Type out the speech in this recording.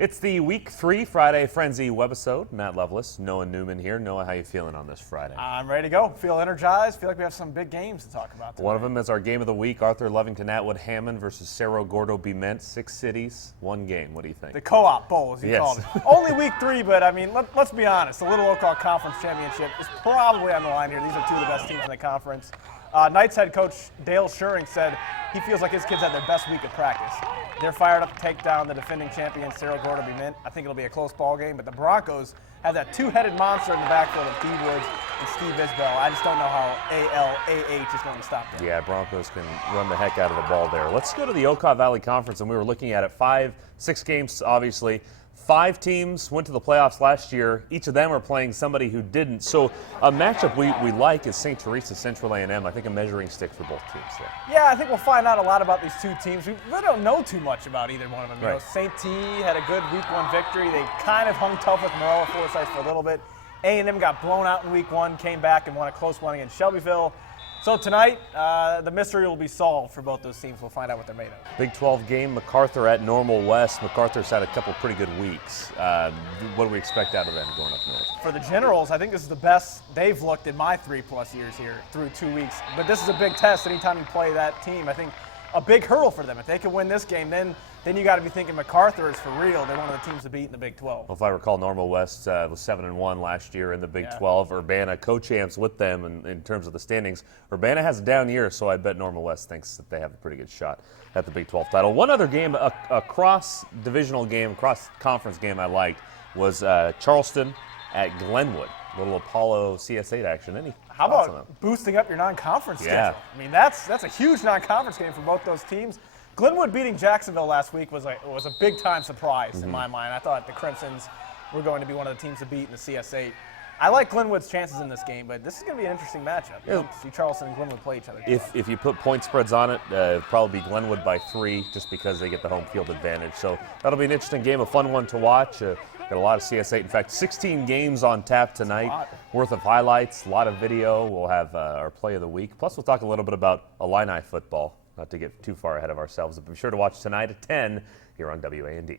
It's the Week 3 Friday Frenzy webisode. Matt Lovelace, Noah Newman here. Noah, how you feeling on this Friday? I'm ready to go. Feel energized. Feel like we have some big games to talk about tonight. One of them is our game of the week, Arthur Lovington Atwood Hammond versus Cerro Gordo Bement. 6 cities, 1 game. What do you think? The Co-op Bowl, as you Yes. called it. Only Week 3, but I mean, let's be honest. The Little Oak Conference Championship is probably on the line here. These are two of the best teams in the conference. Knights head coach Dale Schuring said he feels like his kids had their best week of practice. They're fired up to take down the defending champion, Cerro Gordo Bement. I think it'll be a close ball game, but the Broncos have that two-headed monster in the backfield of Dee Woods and Steve Isbell. I just don't know how ALAH is going to stop them. Yeah, Broncos can run the heck out of the ball there. Let's go to the Okaw Valley Conference, and we were looking at it. 6 games, obviously. 5 teams went to the playoffs last year. Each of them are playing somebody who didn't. So a matchup we like is St. Teresa Central A&M. I think a measuring stick for both teams there. Yeah, I think we'll find out a lot about these two teams. We really don't know too much about either one of them. You Right. know, St. T had a good Week 1 victory. They kind of hung tough with Maroa Forsyth for a little bit. A&M got blown out in Week 1, came back and won a close one against Shelbyville. So tonight, the mystery will be solved for both those teams. We'll find out what they're made of. Big 12 game, MacArthur at Normal West. MacArthur's had a couple pretty good weeks. What do we expect out of them going up north? For the Generals, I think this is the best they've looked in my 3+ years here through 2 weeks. But this is a big test anytime you play that team. I think a big hurdle for them. If they can win this game, then you got to be thinking MacArthur is for real. They're one of the teams to beat in the Big 12. Well, if I recall, Normal West was 7-1 last year in the Big 12. Urbana co-champs with them in terms of the standings. Urbana has a down year, so I bet Normal West thinks that they have a pretty good shot at the Big 12 title. One other game, a cross-divisional game, cross-conference game I liked was Charleston at Glenwood. Little Apollo CS8 action. Any How thoughts on that? about boosting up your non-conference Yeah. schedule? I mean, that's a huge non-conference game for both those teams. Glenwood beating Jacksonville last week was a big-time surprise in my mind. I thought the Crimsons were going to be one of the teams to beat in the CS8. I like Glenwood's chances in this game, but this is going to be an interesting matchup. Yeah. See Charleston and Glenwood play each other. If you put point spreads on it, it'd probably be Glenwood by 3 just because they get the home field advantage. So that'll be an interesting game, a fun one to watch. Got a lot of CS8. In fact, 16 games on tap tonight, worth of highlights, a lot of video. We'll have our play of the week. Plus, we'll talk a little bit about Illini football, not to get too far ahead of ourselves. But be sure to watch tonight at 10 here on WAND.